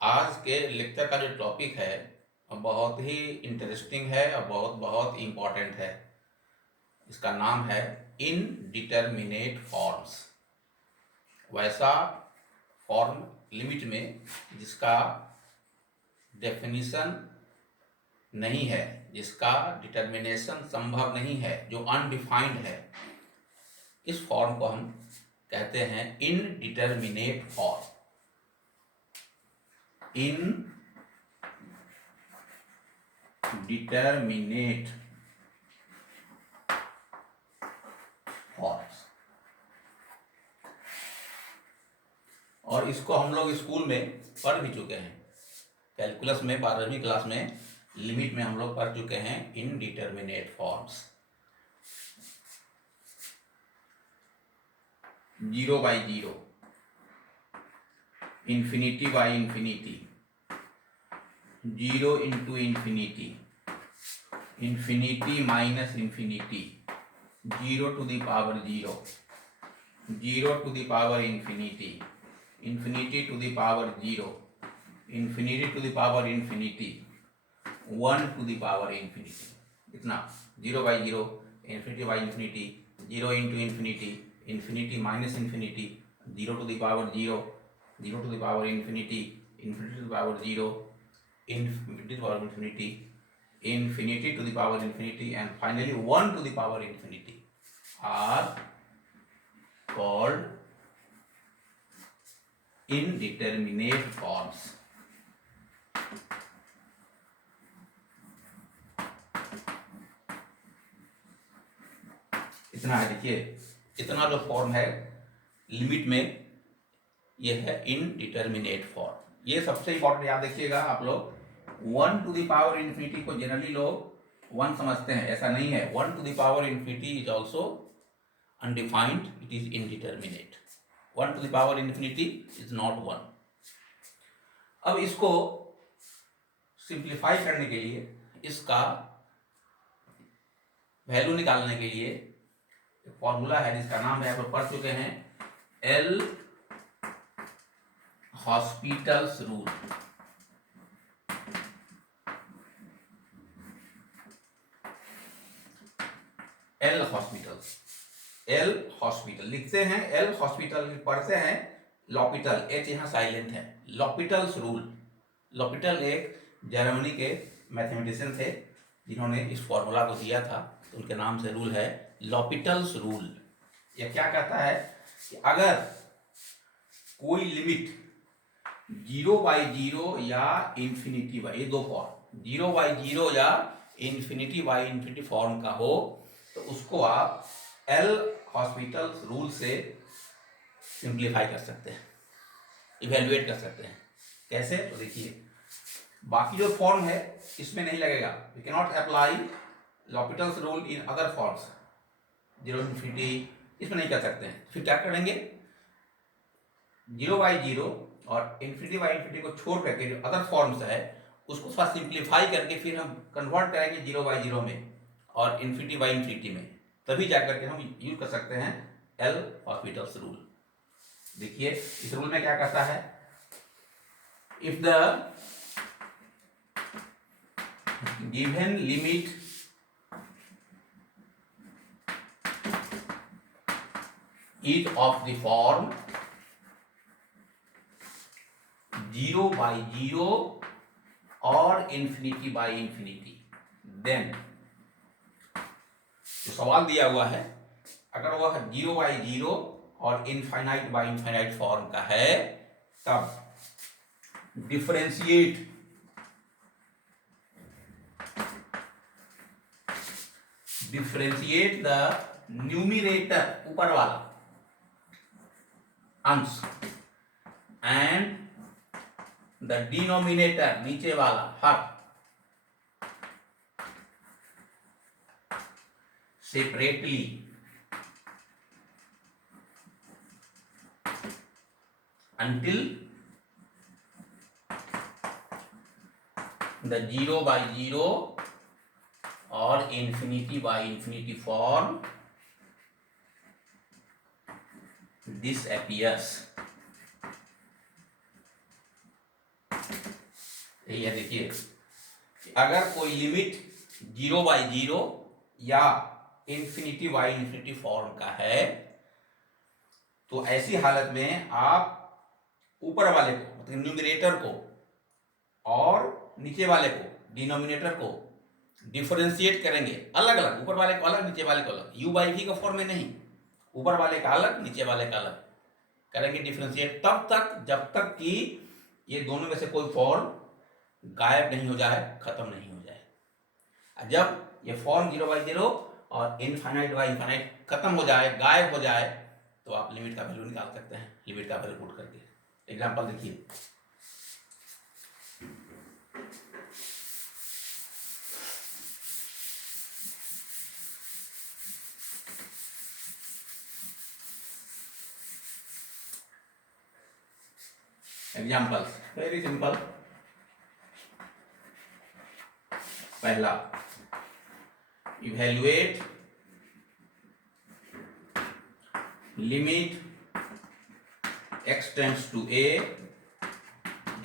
आज के लेक्चर का जो टॉपिक है बहुत ही इंटरेस्टिंग है और बहुत बहुत इम्पॉर्टेंट है। इसका नाम है इनडिटरमिनेट फॉर्म्स। वैसा फॉर्म लिमिट में जिसका डेफिनेशन नहीं है, जिसका डिटर्मिनेशन संभव नहीं है, जो अनडिफाइंड है, इस फॉर्म को हम कहते हैं इनडिटरमिनेट फॉर्म। Indeterminate forms. और इसको हम लोग स्कूल में पढ़ भी चुके हैं। कैलकुलस में 12वीं क्लास में लिमिट में हम लोग पढ़ चुके हैं indeterminate forms. 0/0, infinity by infinity, 0 into infinity, infinity minus infinity, 0 to the power 0, 0 to the power infinity, infinity to the power 0, infinity to the power infinity, 1 to the power infinity. इतना 0/0, infinity by infinity, 0 into infinity, infinity minus infinity, 0 to the power 0, 0 to the power infinity, infinity to the power 0, infinity to the power infinity, infinity to the power infinity, and finally 1 to the power infinity are called indeterminate forms. इतना है, देखिए इतना जो form है limit में, ये है indeterminate form. ये सबसे इंपॉर्टेंट याद रखिएगा आप लोग। 1 टू द पावर इन्फिनिटी को जनरली लोग 1 समझते हैं, ऐसा नहीं है। 1 to the power infinity is also undefined, it is indeterminate. 1 to the power infinity is not 1। अब इसको सिंप्लीफाई करने के लिए, इसका वैल्यू निकालने के लिए एक फॉर्मूला है जिसका नाम है, आप लोग पढ़ चुके हैं, L hospitals rule. L hospital लिखते हैं, एल हॉस्पिटल पढ़ते हैं लॉपिटल, एच यहाँ साइलेंट है। लॉपिटल्स रूल। लॉपिटल एक जर्मनी के मैथमेटिशियन थे जिन्होंने इस फॉर्मूला को दिया था, तो उनके नाम से रूल है लॉपिटल्स रूल। यह क्या कहता है कि अगर कोई लिमिट 0/0 या इंफिनिटी बाई, ये दो फॉर्म 0/0 या इंफिनिटी बाई इंफिनिटी फॉर्म का हो, तो उसको आप एल हॉस्पिटल्स रूल से सिंप्लीफाई कर सकते हैं, इवेल्युएट कर सकते हैं। कैसे? तो देखिए, बाकी जो फॉर्म है इसमें नहीं लगेगा। We can not apply L'Hopital's rule in other forms. 0 infinity इसमें नहीं कर सकते हैं। फिर क्या करेंगे, 0/0 और इंफिनिटी बाई इंफिनिटी को छोड़ करके जो अदर फॉर्म्स है उसको थोड़ा सिंप्लीफाई करके फिर हम कन्वर्ट करेंगे 0/0 में और इंफिनिटी बाई इंफिनिटी में, तभी जाकर के हम यूज कर सकते हैं एल हॉस्पिटल्स रूल। देखिए इस रूल में क्या कहता है, if the given limit is of the form 0/0 और इंफिनिटी बाई इंफिनिटी, देन जो सवाल दिया हुआ है, अगर वह 0/0 और इनफाइनाइट बाई इनफाइनाइट फॉर्म का है, तब डिफरेंशिएट द न्यूमिरेटर, ऊपर वाला अंश, एंड द डिनोमिनेटर, नीचे वाला हर, सेपरेटली until the 0/0 और infinity by infinity form disappears। यही है, देखिए अगर कोई लिमिट 0/0 या इन्फिनिटी फॉर्म का है तो ऐसी हालत में आप ऊपर वाले को मतलब न्यूमरेटर को और नीचे वाले को डिनोमिनेटर को डिफरेंशिएट करेंगे अलग अलग, ऊपर वाले को अलग नीचे वाले को अलग, u/v का फॉर्म में नहीं, ऊपर वाले का अलग नीचे वाले का अलग करेंगे डिफरेंशिएट तब तक जब तक कि ये दोनों में से कोई फॉर्म गायब नहीं हो जाए, खत्म नहीं हो जाए। जब ये फॉर्म 0/0 और इनफाइनाइट बाई इनफाइनाइट खत्म हो जाए, गायब हो जाए, तो आप लिमिट का वैल्यू निकाल सकते हैं, लिमिट का वैल्यू पुट करके। एग्जांपल देखिए, एग्जांपल वेरी सिंपल। पहला, evaluate limit x tends to a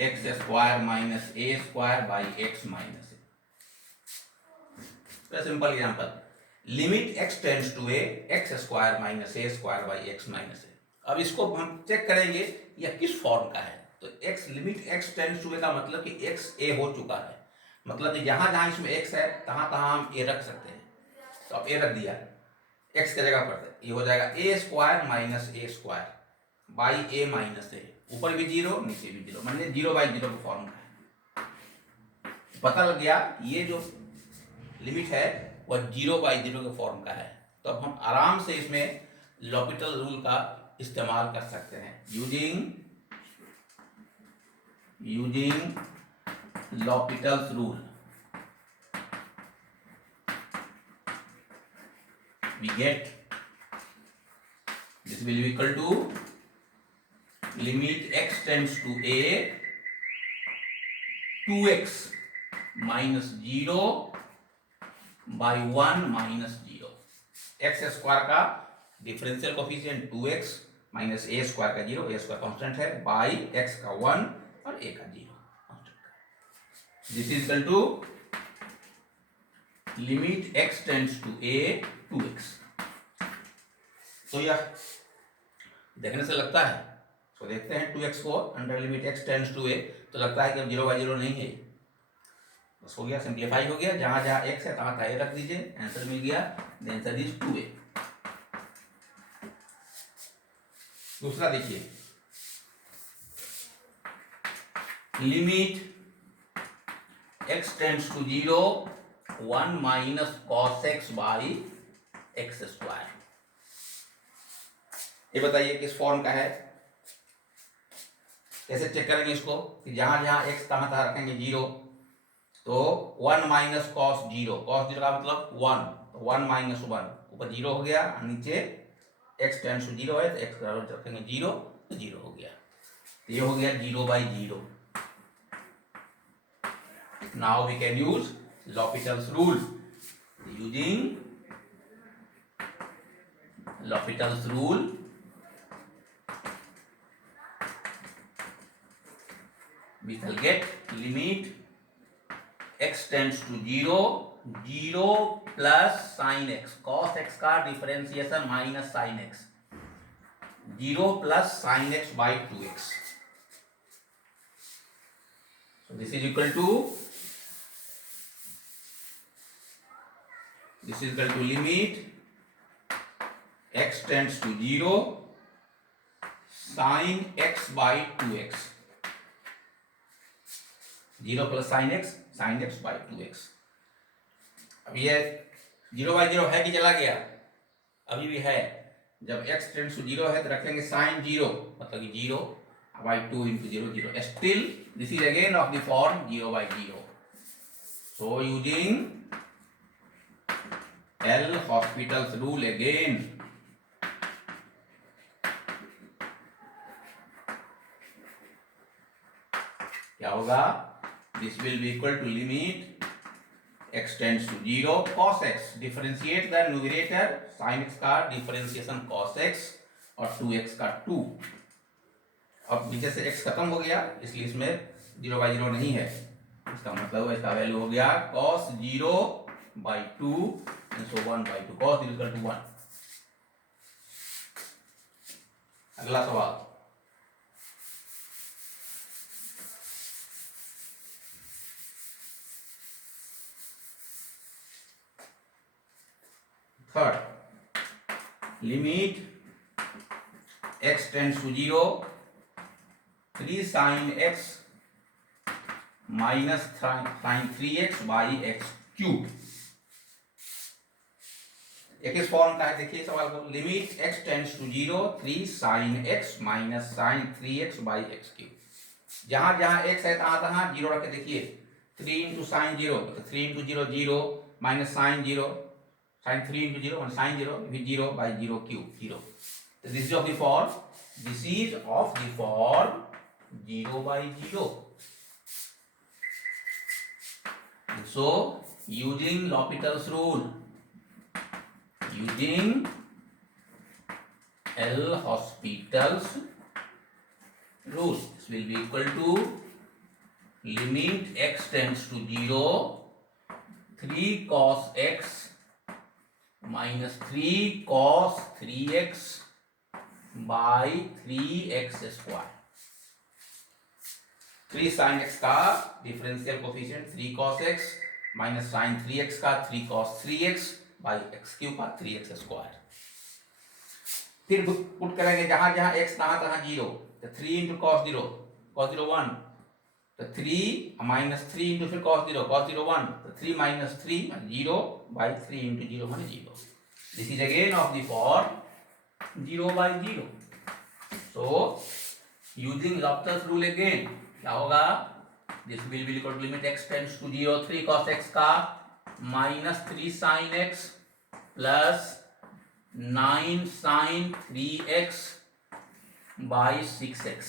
x square minus a square by x minus a. Simple example, limit x tends to a x square minus a square by x minus a. अब इसको हम check करेंगे यह किस form का है। तो x limit x tends to a का मतलब कि x a हो चुका है, मतलब कि जहां जहां इसमें x है तहां तहां हम a रख सकते हैं। तो अब a रख दिया, x की जगह पर ये हो जाएगा a square minus a square by a minus a. ऊपर भी 0 नीचे भी 0, मतलब 0/0 का फॉर्म है। पता लग गया ये जो लिमिट है वह 0/0 के फॉर्म का है। तो अब हम आराम से इसमें लॉपिटल रूल का इस्तेमाल कर सकते हैं। Using L'Hopital's rule we get this will be equal to limit x tends to a 2x minus 0 by 1 minus 0। x square का differential coefficient 2x minus a square का 0, a स्क्वायर कांस्टेंट है, by x का 1 और a का 0 constant. This is equal to limit x tends to a 2x। तो यह देखने से लगता है, तो देखते हैं 2x को under limit x tends to a, तो लगता है कि अब 0/0 नहीं है। बस हो गया, सिंप्लीफाई हो गया, जहां जहां x है तहां a रख दीजिए, आंसर मिल गया। The answer is 2a। दूसरा देखिए, limit x tends to 0 1 minus cos x by x square. ये बताइए किस फॉर्म का है, कैसे चेक करेंगे इसको कि जहां जहां x तहां तहां रखेंगे 0। तो 1 माइनस cos 0, cos 0 का मतलब 1, तो 1 माइनस 1, ऊपर 0 हो गया, नीचे x टेंड्स टू 0 है तो x बराबर रखेंगे 0, तो 0 हो गया। तो ये हो गया 0/0। Now we can use L'Hopital's rule। Using L'Hopital's rule, we shall get limit x tends to 0 0 plus sin x, cos x का differentiation minus sin x, 0 plus sin x by 2x। So this is equal to limit x tends to 0 sin x by 2x, 0 plus sin x by 2x। अब ये 0/0 है कि चला गया? अभी भी है। जब x टेंड्स टू 0 है तो रखेंगे sin 0, मतलब कि 0 by 2 into 0 0। Still this is again of the form 0/0। So using L'Hopital's rule again, क्या होगा? This will be equal to limit x tends to 0 cos x, differentiate the numerator, sin x का differentiation cos x और 2x का 2। अब नीचे से x खत्म हो गया इसलिए इसमें 0/0 नहीं है, इसका मतलब इसका वैल्यू हो गया cos 0/2 and so 1/2, cos 0 equal to 1। अगला सवाल, third, limit x tends to 0, 3 sin x minus sin 3x by x cube. एक इस फॉर्म का है, देखिए सवाल को, limit x tends to 0, 3 sin x minus sin 3x by x cube. जहां जहां x है तहां तहां 0 रख के देखिए, 3 into sin 0, 3 into 0 0 minus sin 0, sin 3 into 0 and sin 0 with 0 by 0 cube 0। So this is of the form 0 by 0। So using L'Hopital's rule, using L'Hopital's rule, this will be equal to limit x tends to 0, 3 cos x minus 3 cos 3x by 3x square। 3 sin x का differential coefficient 3 cos x minus sin 3x का 3 cos 3x by x cube का 3x square. फिर put करेंगे जहां जहां x तहां तहां 0, तो 3 into cos 0, cos 0 1, तो 3 माइनस 3 into फिर cos 0, cos 0 1, तो 3 minus 3 0 by 3 into 0 माने 0। This is again of the form 0 by 0। So using L'Hopital's rule again, क्या होगा, this will be equal to limit x tends to 0, 3 cos x का minus 3 sin x plus 9 sin 3x by 6x।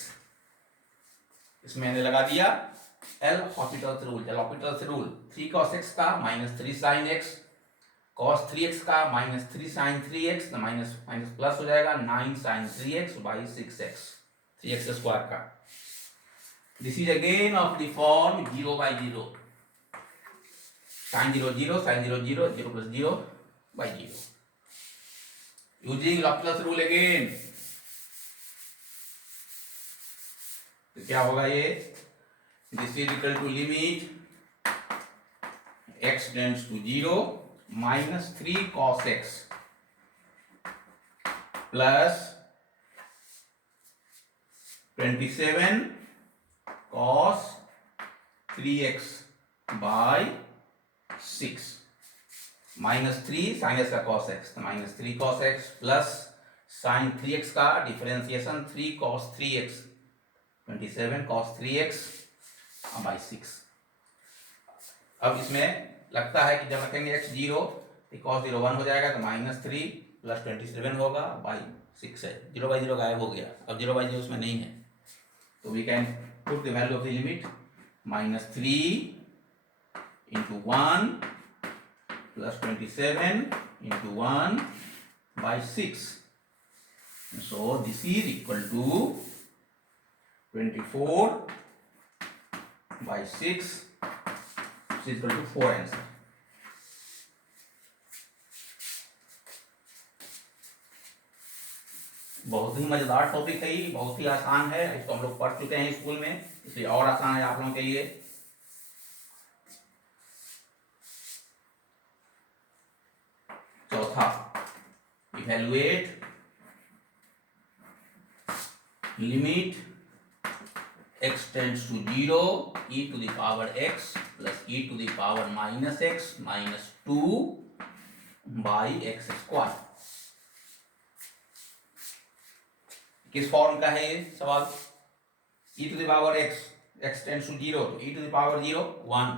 इसमें मैंने लगा दिया L'Hopital's rule, 3 cos x का minus 3 sin x, cos 3x का minus 3 sin 3x, तो minus minus plus हो जाएगा 9 sin 3x by 6x, 3x square का। This is again of the form 0 by 0, sin 0 0, sin 0 0, 0 plus 0 by 0। Using L'Hopital's rule again, तो क्या होगा ये, this is equal to limit x tends to 0 minus 3 cos x plus 27 cos 3x by 6 minus 3 sin x का cos x, तो minus 3 cos x plus sin 3x का differentiation 3 cos 3x, 27 cos 3x by 6। अब इसमें लगता है कि जब रखेंगे x 0 तो cos 0 1 हो जाएगा, तो माइनस 3 प्लस 27 होगा बाई 6 है, 0 by 0 गायब हो गया, अब 0 by 0 उसमें नहीं है, तो we can put the value of the limit minus 3 into 1 plus 27 into 1 by 6। So this is equal to 24 by 6, which is equal to 4 answer. बहुत ही मजेदार टॉपिक है ये, बहुत ही आसान है, इसको हम लोग पढ़ चुके हैं स्कूल में, इसलिए और आसान है आप लोगों के लिए। चौथा, evaluate limit x tends to 0, e to the power x plus e to the power minus x minus 2 by x square। किस फॉर्म का है ये सवाल, e to the power x, x tends to 0, तो e to the power 0 1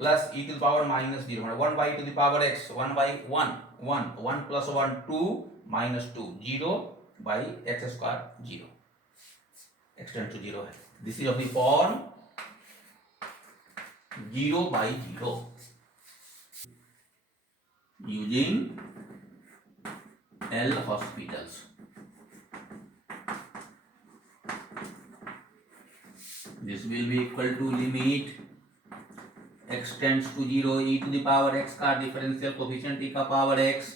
plus e to the power minus 0, 1 by e to the power x, 1 by 1 1 1 plus 1 2 minus 2 0 by x square 0, x tends to 0 है। This is of the form 0 by 0 using L'Hopital's। This will be equal to limit x tends to 0 e to the power x का differential coefficient e का power x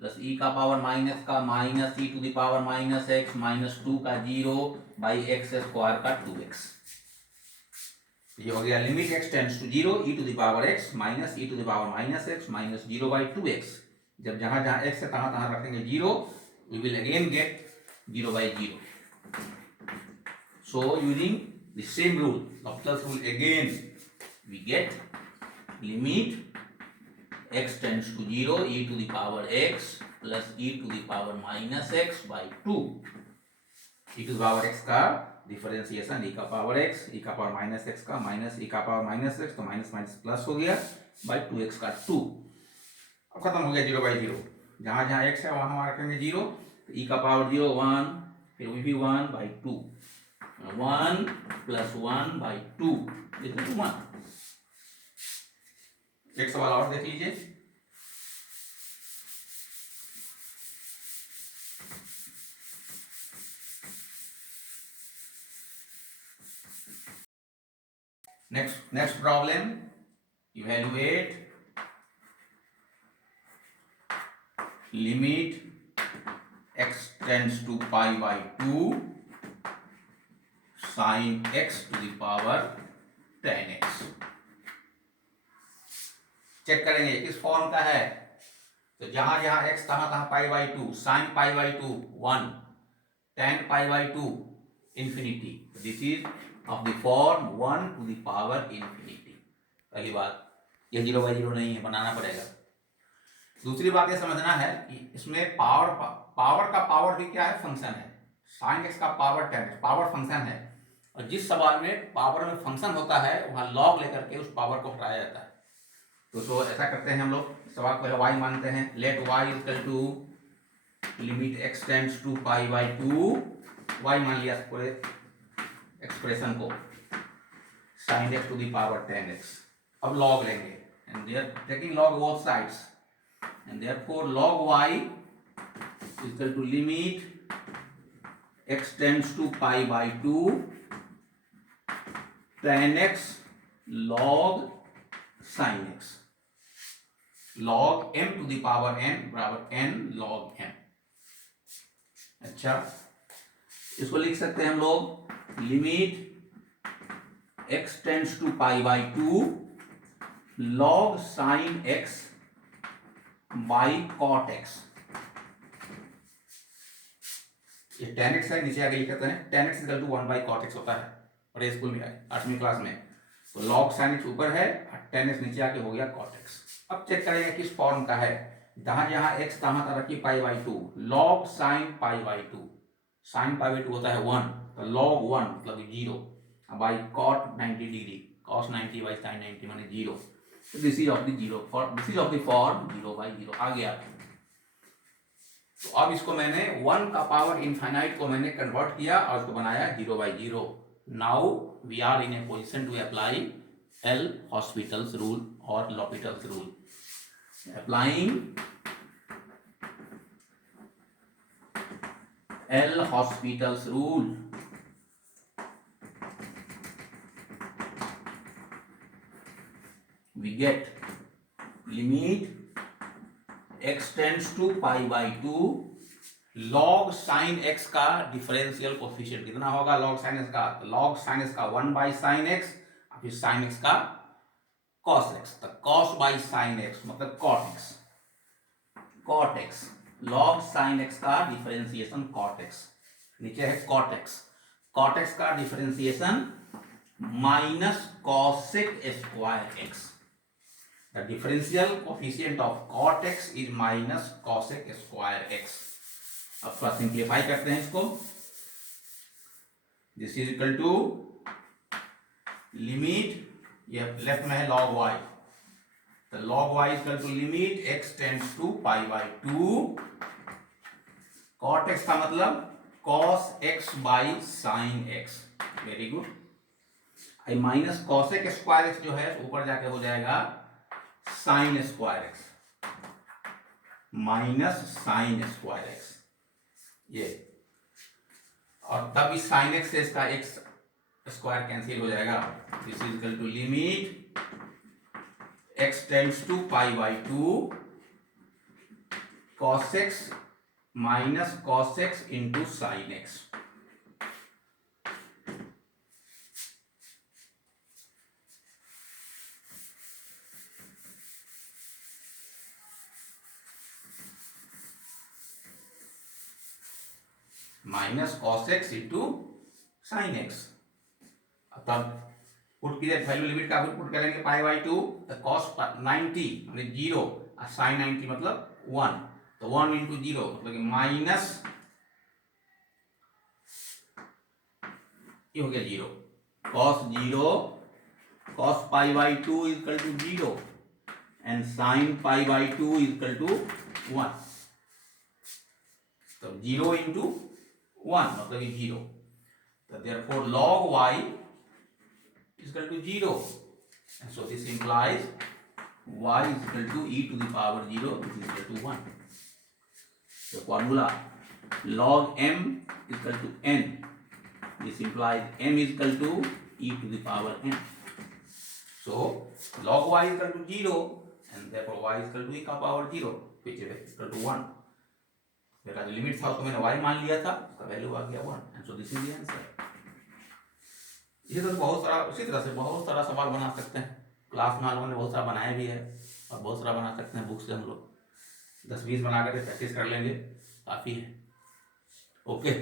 plus e का power minus का minus e to the power minus x minus 2 का 0 by x square का 2x। ये हो गया limit x tends to 0 e to the power x minus e to the power minus x minus 0 by 2x। जब जहां जहां x है तहां तहां रखेंगे 0, we will again get 0 by 0. So using the same rule, L'Hopital's rule again, we get limit x tends to 0 e to the power x plus e to the power minus x by 2. e to the power x का differentiation e का power x, e का power minus x का minus e का power minus x, तो minus minus plus हो गया by 2x का 2। अब खत्म हो गया 0 बाई 0। जहां जहां x है वहां रखेंगे 0, तो e का पावर 0 1, फिर भी 1 by 2, 1 plus 1 by 2 equal to 1। एक सवाल और देख लीजिए। Next problem, evaluate limit x tends to pi by 2 sine x to the power 10x। Check करेंगे किस फॉर्म का है। तो जहां जहां x तहां तहां pi by 2, sine pi by 2 1, tan pi by 2 infinity. This is of the form 1 to the power infinity. पहली बात, ये 0 बाई 0 नहीं है, बनाना पड़ेगा। दूसरी बात ये समझना है कि इसमें पावर का पावर भी क्या है, फंक्शन है। साइन x का पावर 10x पावर फंक्शन है, और जिस सवाल में पावर में फंक्शन होता है वहां लॉग लेकर के उस पावर को हटाया जाता है। तो ऐसा करते हैं हम लोग, सवाल को y मानते हैं। Let y equal to limit x tends to pi by 2, y मान लिया पूरे एक्सप्रेशन को, sine x to the power 10x। अब लॉग लेंगे, and they are taking log both sides, and therefore log y is equal to limit x tends to pi by 2 tan x log sin x, log m to the power n बराबर n log m। अच्छा, इसको लिख सकते हैं हम लोग limit x tends to pi by 2 log sin x by cot x. ये tan x है, नीचे आगे लिखते हैं tan x equal to 1 by cot x होता है, बड़े स्कूल में है 8वीं क्लास में। तो log sin x ऊपर है, tan x नीचे आके हो गया cot x। अब चेक करेंगे किस फॉर्म का है। जहां जहां x तहां तहां रखी पाई by 2, log sin pi by 2, sin pi by 2 होता है 1, तो log 1 मतलब 0 by cot 90 degree, cos 90 by sin 90 माने 0। This is of the 0 for this is of the form 0 by 0 आ गया। तो अब इसको मैंने 1 का पावर इनफाइनाइट को मैंने कन्वर्ट किया और इसको बनाया 0 by 0। Now we are in a position to apply L'Hopital's rule और L'Hopital's rule. Applying L'Hopital's rule, we get limit x tends to pi by 2 log sin x का differential coefficient कितना होगा log sin x का, तो log sin x का 1 by sin x, फिर sin x का cos x, तो cos by sin x मतलब cot x, cot x log sin x का डिफरेंशिएशन cot x, नीचे है cot x, cot x का differentiation minus cosec square x। The differential coefficient of cot x is minus cosec square x। अब थोड़ा simplify करते हैं इसको। This is equal to limit, ये लेफ्ट में है log y, तो log y equal to limit x tends to pi by 2 cot x का मतलब cos x by sin x। Very good. I minus cosec square x जो है ऊपर जाके हो जाएगा sine square x, minus sine square x ये, और तब इस साइन एक्स से इसका एक्स स्क्वायर कैंसिल हो जाएगा। This is equal to limit x tends to pi by 2 cos x minus cos x into sin x. Minus cos x into sine x. तब put की वैल्यू लिमिट का put करेंगे पाई by 2, तो cos 90 मतलब 0 और sign 90 मतलब 1, तो 1 into 0 मतलब माइनस, ये हो गया 0, cos pi by 2 equal to 0 and sine pi by 2 equal to 1, तो 0 इंटू 1 मतलब 0, तो therefore log y is equal to 0, and so this implies y is equal to e to the power 0 which is equal to 1. The formula log m is equal to n, this implies m is equal to e to the power n. So log y is equal to 0 and therefore y is equal to e का power 0 which is equal to 1. मेरा जो limit था उसको मैंने y मान लिया था, उसका वैल्यू आ गया 1, and so this is the answer. इसी तरह से बहुत सारा सवाल बना सकते हैं। क्लास में हम लोगों ने बहुत सारा बनाया भी है और बहुत सारा बना सकते हैं बुक से। हम लोग 10-20 बना कर प्रैक्टिस कर लेंगे, काफ़ी है। ओके।